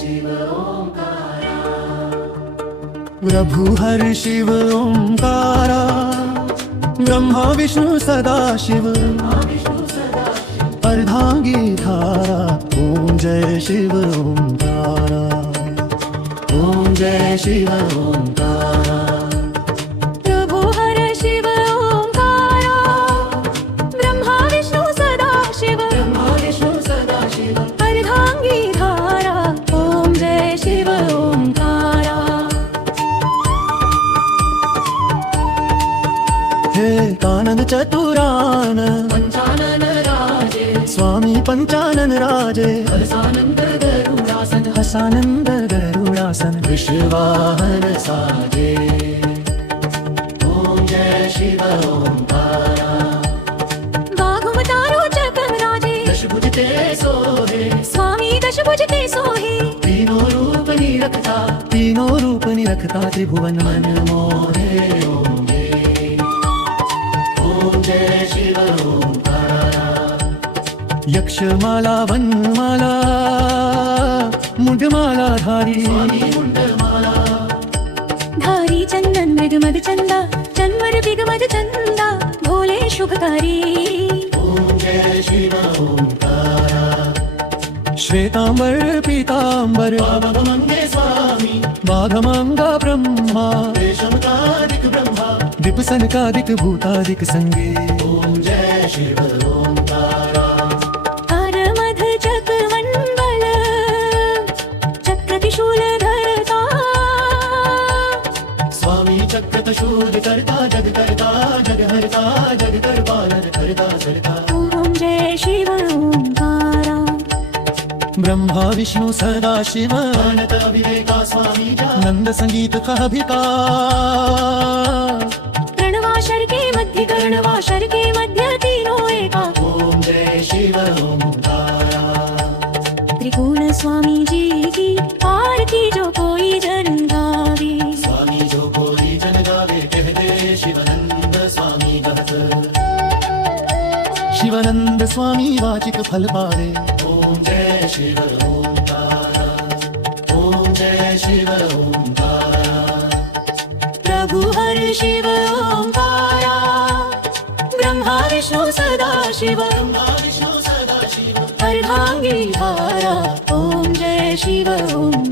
शिव ओंकारा। प्रभु हर शिव ओंकारा, ब्रह्मा विष्णु सदा शिव, अर्धांगी धारा। ओम जय शिव ओंकारा, ओम जय शिव ओंकारा। प्रभु हर शिव ओंकारा, ब्रह्मा विष्णु सदा शिव, अर्धांगी धारा। ओम जय शिव ओंकारा। हे कानन चतुरान पंचानन राजे, स्वामी पंचानन राजे, हसानंद गरुडासन, हसानंद गरुडासन, विश्ववाहन साजे। ओम जय शिव ओंकारा। वाघुमतारो चक्रम राजे, दशभुज ते सोहे, स्वामी दशभुज ते सोहे। तीनों रूप निरखता, तीनों रूप निरखता, त्रिभुवन मन मोहे। ओम जय शिव ओंकारा। यक्षमाला वनमाला, मुंडमाला धारी, स्वामी मुंडमाला, धारी चंदन मृग मद चंदा, चन्वर बिगमद चंदा, भोले शुभकारी। ओम जय शिव ओंकारा। श्वेतांबर पीतांबर, पावनमंगे स्वामी, बाघमांगा ब्रह्मा, देशमकादिक ब्रह्मा। दिपसनकादिक भूतादिक संगे। ओम जय शिव ओंकारा। मध चक्रमंडल, चक्र त्रिशूल धरता, स्वामी चक्र त्रिशूल करता, जग करता, जग हरता, जग कर पालन करता सरता। ओम जय शिव ओंकारा। ब्रह्मा विष्णु सदा शिव, अनंत अविवेका स्वामी जा, नंद संगीत का भिकार। प्रणवाशर के मध्य, कर्णवाशर के मध्य, तीनों एका। ओम जय शिव ओंकारा। त्रिकोण स्वामी जी की आरती जो कोई जन गावे, स्वामी जो कोई जन गावे, कह दे शिवानंद स्वामी गहत। शिवानंद स्वामी वाचिक फल पावे। ओम जय शिव ओंकारा। ओम जय शिव ओंकारा। प्रभु हर शिव ओंकारा, ब्रह्मा विष्णु सदा शिव, विष्णु सदा शिव, अर्धांगी धारा। ओम जय शिव ओंकारा।